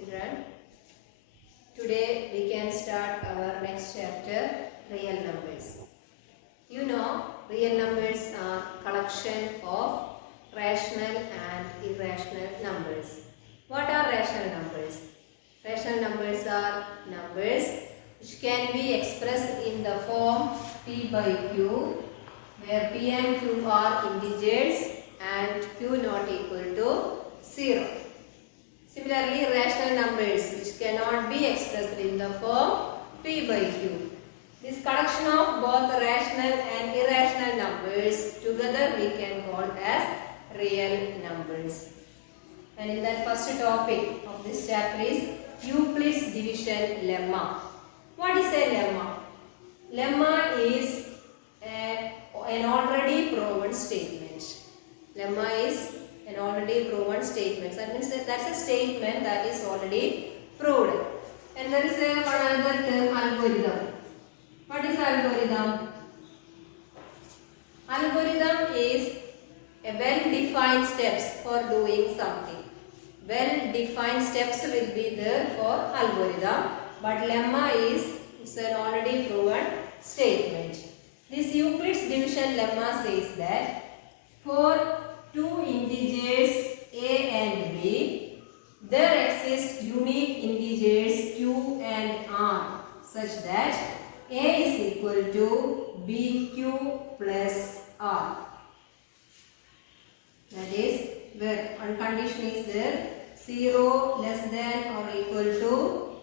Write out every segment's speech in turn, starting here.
Children, today we can start our next chapter, real numbers. You know, real numbers are collection of rational and irrational numbers. What are rational numbers? Rational numbers are numbers which can be expressed in the form P by Q, where P and Q are integers and Q not equal to 0. Similarly, rational numbers which cannot be expressed in the form P by Q. This collection of both rational and irrational numbers together we can call as real numbers. And in that first topic of this chapter is Euclid's division lemma. What is a lemma? Lemma is an already proven statement. Lemma is an already proven statement. That means that that's a statement that is already proven. And there is another term, algorithm. What is algorithm? Algorithm is a well-defined steps for doing something. Well-defined steps will be there for algorithm, but lemma is an already proven statement. This Euclid's division lemma says that for two integers a and b, there exist unique integers q and r such that a is equal to bq plus r. That is, where one condition is there, 0 less than or equal to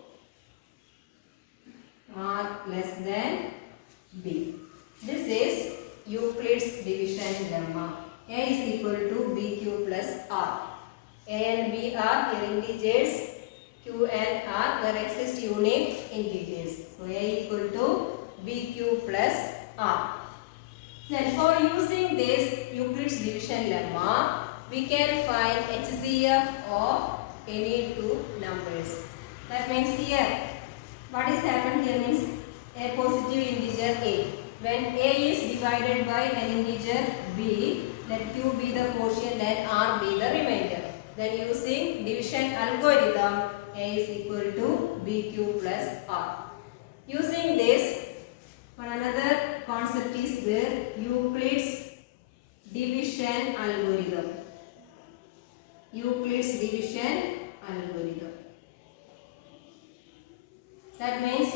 r less than b. This is Euclid's division lemma. A is equal to bq plus r. A and b are integers, q and r, there exist unique integers. So a equal to bq plus r. Then for using this Euclid's division lemma, we can find HCF of any two numbers. That means here, what is happened here means a positive integer a. When a is divided by an integer b, let q be the quotient and r be the remainder. Then using division algorithm, a is equal to bq plus r. Using this, one another concept is there, Euclid's division algorithm. Euclid's division algorithm. That means,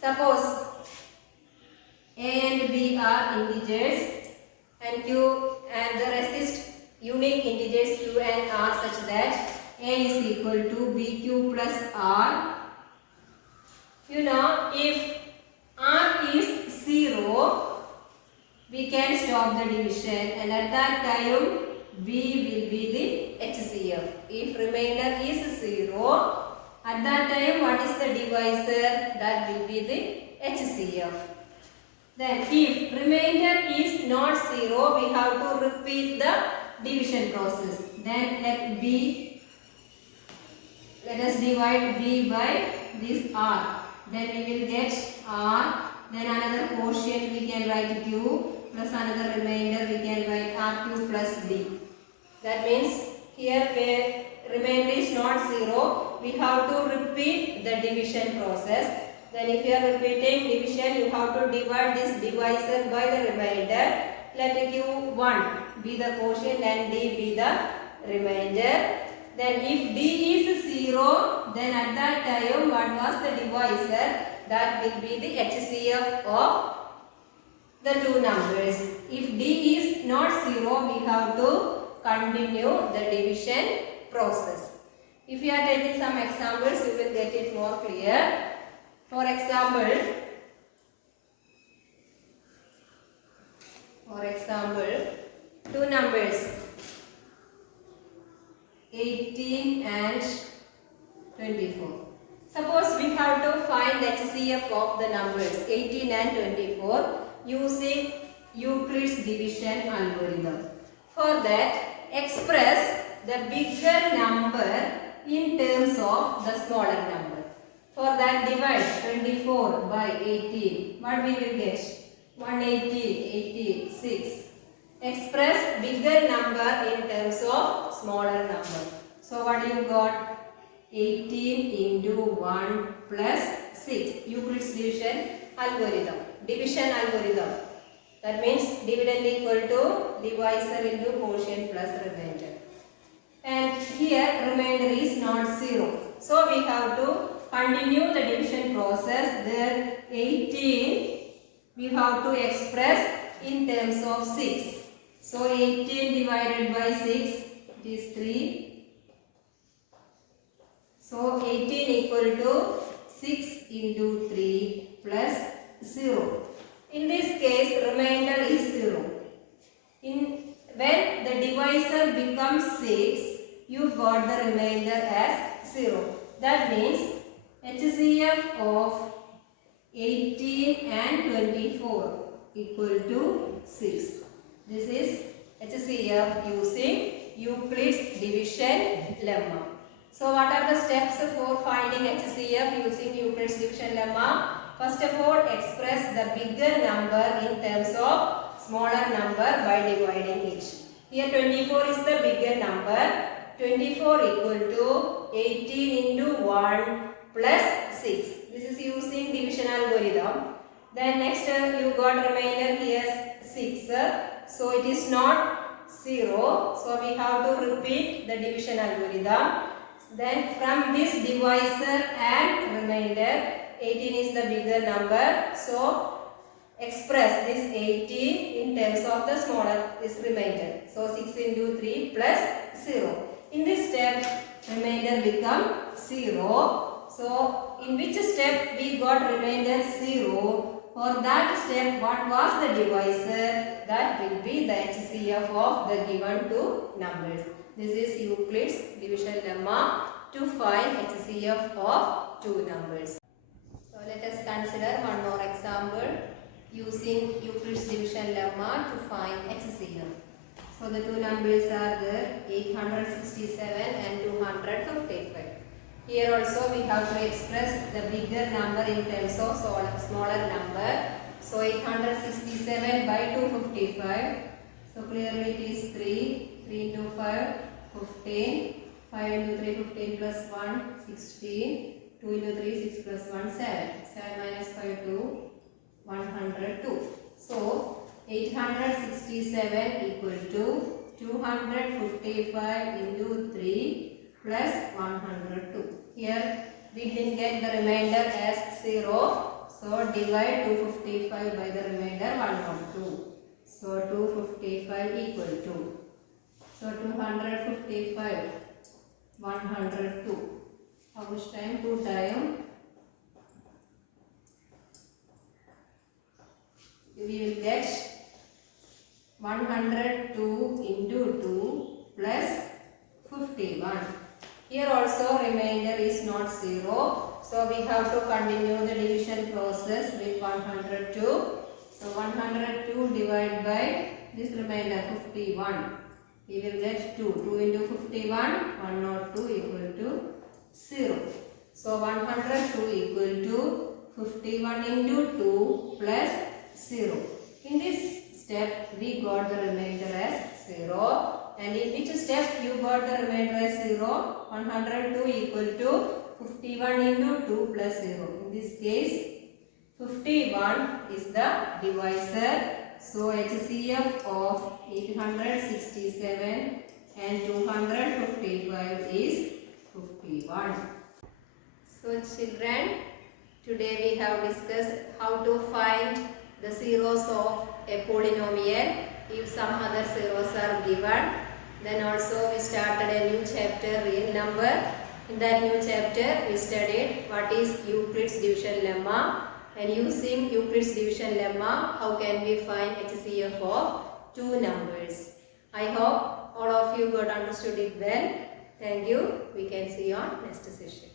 suppose a and b are integers and q and there exist unique integers q and r such that a is equal to bq plus r. You know, if r is 0, we can stop the division and at that time b will be the HCF. If remainder is 0, at that time what is the divisor? That will be the HCF. Then if remainder is not 0, we have to repeat the division process. Then let us divide b by this r. Then we will get r. Then another quotient we can write q plus another remainder we can write rq plus d. That means here where remainder is not 0, we have to repeat the division process. Then if you are repeating division, you have to divide this divisor by the remainder. Let q1 be the quotient and d be the remainder. Then if d is 0, then at that time what was the divisor? That will be the HCF of the two numbers. If d is not 0, we have to continue the division process. If you are taking some examples, you will get it more clear. For example, two numbers 18 and 24. Suppose we have to find the HCF of the numbers 18 and 24 using Euclid's division algorithm. For that, express the bigger number in terms of the smaller number. For that, divide 24 by 18. What we will get? 180, 86. Express bigger number in terms of smaller number. So what you got? 18 into 1 plus 6. Euclid's division algorithm. Division algorithm. That means dividend equal to divisor into quotient plus remainder. And here remainder is not 0. So we have to continue the division process. There 18 we have to express in terms of 6. So 18 divided by 6 it is 3. So 18 equal to 6 into 3 plus 0. In this case remainder is 0. When the divisor becomes 6, you got the remainder as 0. That means HCF of 18 and 24 equal to 6. This is HCF using Euclid's division lemma. So what are the steps for finding HCF using Euclid's division lemma? First of all, express the bigger number in terms of smaller number by dividing it. Here 24 is the bigger number. 24 equal to 18 into 1 plus 6. This is using division algorithm. Then next you got remainder here 6. So it is not 0. So we have to repeat the division algorithm. Then from this divisor and remainder, 18 is the bigger number. So express this 18 in terms of the smaller this remainder. So 6 into 3 plus 0. In this step, remainder become 0. So in which step we got remainder 0? For that step, what was the divisor? That will be the HCF of the given two numbers. This is Euclid's division lemma to find HCF of two numbers. So let us consider one more example using Euclid's division lemma to find HCF. So the two numbers are there, 867 and 255. Here also we have to express the bigger number in terms of smaller number. So 867 by 255. So clearly it is 3. 3 into 5, 15. 5 into 3, 15 plus 1, 16. 2 into 3, 6 plus 1, 7. 7 minus 5, 2. 102. So 867 equal to 255 into 3 plus 102. Here we didn't get the remainder as 0. So divide 255 by the remainder 102. So 255 equal to. So 255, 102. How much time? 2 times. We will get 102 into 2 plus 51. Here also remainder is not 0. So we have to continue the division process with 102. So 102 divided by this remainder 51. We will get 2. 2 into 51, 102 equal to 0. So 102 equal to 51 into 2 plus 0. In this step we got the remainder as 0. And in which step you got the remainder as 0? 102 equal to 51 into 2 plus 0. In this case 51 is the divisor. So HCF of 867 and 255 is 51. So children, today we have discussed how to find the zeros of a polynomial if some other zeros are given. Then also we started a new chapter, real number. In that new chapter we studied what is Euclid's division lemma, and using Euclid's division lemma how can we find HCF of two numbers. I hope all of you got understood it well. Thank you. We can see you on next session.